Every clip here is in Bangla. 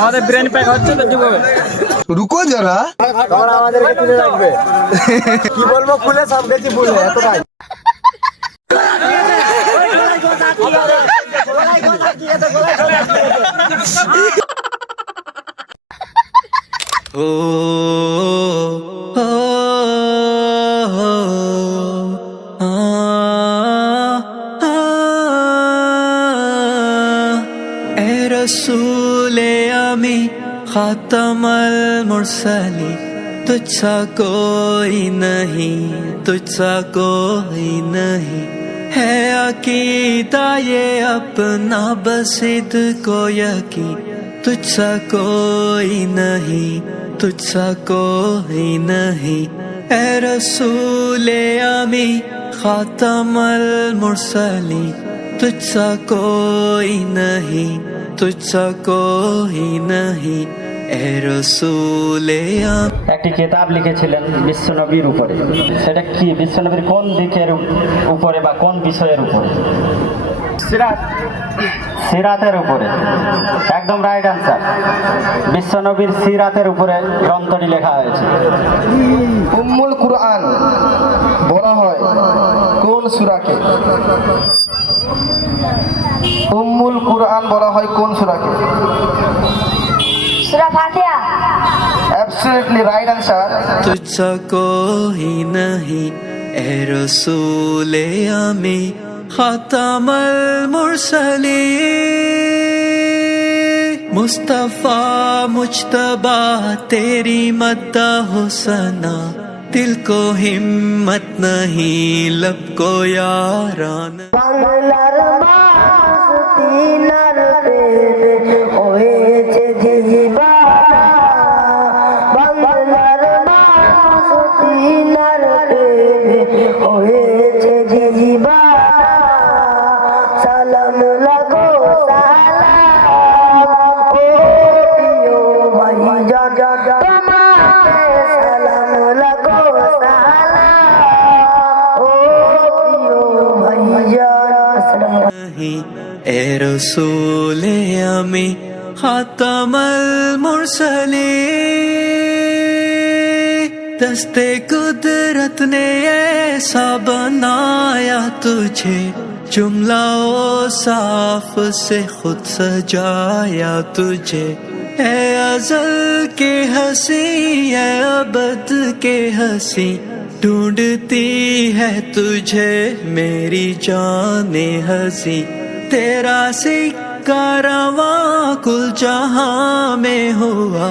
আমাদের ব্রেন প্যাক হচ্ছে তো যুবক। রুকো যারা, তোমরা আমাদেরকে তুলে রাখবে। কি বলবো খুলে সব বেশি ভুল এতটাই। ও এ রসূলে আমি খাতামল মুরসলি तुझसा कोई नहीं, तुझसा कोई नहीं है अकीदा ये अपना बसिद को यकीन तुझसा कोई नहीं, तुझसा कोई नहीं ए रसूले आमी खातमल मुरसली तुझसा कोई नहीं, तुझसा कोई नहीं ए रसूले आमी। একটি কিতাব লিখেছিলেন বিশ্বনবীর উপরে। সেটা কি? বিশ্বনবীর কোন দিকের উপরে বা কোন বিষয়ের উপরে? সিরাতের উপরে। একদম রাইট আনসার। বিশ্বনবীর সিরাতের উপরে গ্রন্থটি লেখা হয়েছে। উম্মুল কুরআন বলা হয় কোন সূরাকে? উম্মুল কুরআন বলা হয় কোন সূরাকে? सूरा फातिहा। Absolutely right answer. तुझसा कोई नहीं ए रसूले आमी खातमल मुरसली मुस्तफा मुज्तबा तेरी मद्दा हुसना दिल को हिम्मत नहीं लब को यारान বাংলার বাসতি নারতে হয়েছে জীবানা, বাংলার বাসতি নারতে হয়েছে জীবানা। সালাম লাগো সালাম ও প্রিয় ভাইজান, তোমাকে সালাম লাগো সালাম ও প্রিয় ভাইজান। আসসালামু আলাইকুম। नहीं ए रसूले आमी खातमल मुरसली दस्ते कुदरत ने ऐसा बनाया तुझे जुमला ओ साफ से खुद सजाया तुझे ए अजल के हंसी ए अबद के हंसी ढूंढती है तुझे मेरी जाने हंसी तेरा सिक्का रवां कुल जहां में हुआ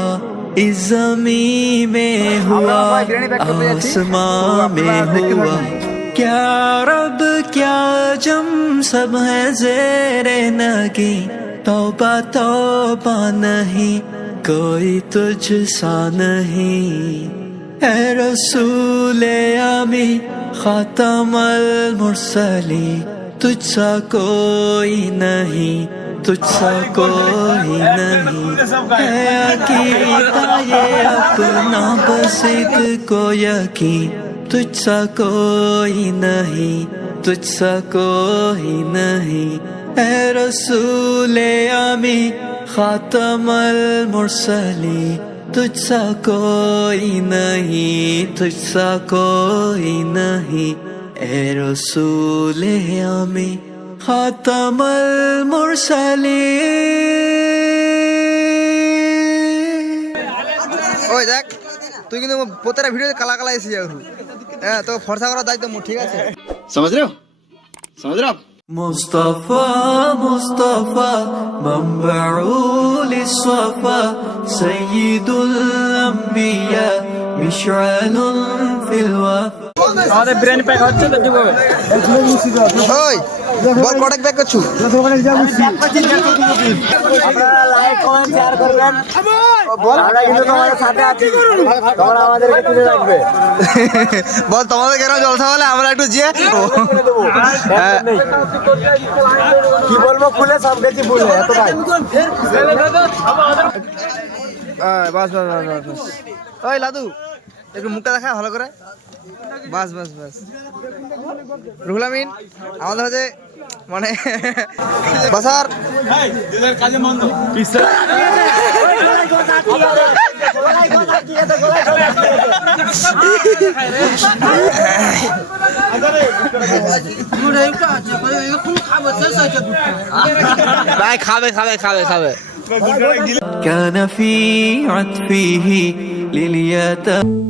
इस ज़मीं में हुआ आसमां में हुआ क्या रब क्या जम सब है ज़ेरे नगी तौबा तौबा नहीं कोई तुझसा नहीं ए रसूले आमी खातमल मुरसली तुझसा कोई नहीं, तुझसा कोई नहीं है अकीदा ये अपना बसिद को यकीन तुझसा कोई नहीं, तुझसा कोई नहीं ए रसूले आमी खातमल मुरसली तुझसा कोई नहीं, तुझसा कोई नहीं ए रसूले आमी खातमल मुरसली। ওই দেখ, তুই কিন্তু প্রত্যেকটা ভিডিওতে কালা কালা এসে যাও। হ্যাঁ, তো ফর্সা করার দায়িত্ব মোর, ঠিক আছে? समझ रहे हो, समझ रहे हो आप? मुस्तफा मुस्तफा मंबउल सफा सय्यिदुल अंबिया मिशअलुन फिल वफा। আমাদের ব্রেন প্যাক হচ্ছে তো যুবক। ওই বল প্রোডাক্ট ব্যাক করছু। আপনারা লাইক কমেন্ট শেয়ার করবেন। আমরা কিন্তু তোমাদের সাথে আছি, তোমরা আমাদেরকে তুলে রাখবে। বল তোমাদের কেন জলসা হলে আমরা একটু যে কি বলবো খুলে সব বেশি ভুল এতটাই। বাস বাস বাস বাস বাস। ওই লাদু একটু মুখটা দেখা ভালো করে। বাস বাস বাস। রুহুল আমিন আমাদের হচ্ছে মানে বাসার কাজে মন্দ ভাই খাবে খাবে খাবে খাবে كان في عطفه لليتامى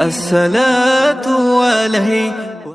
الصلاة عليه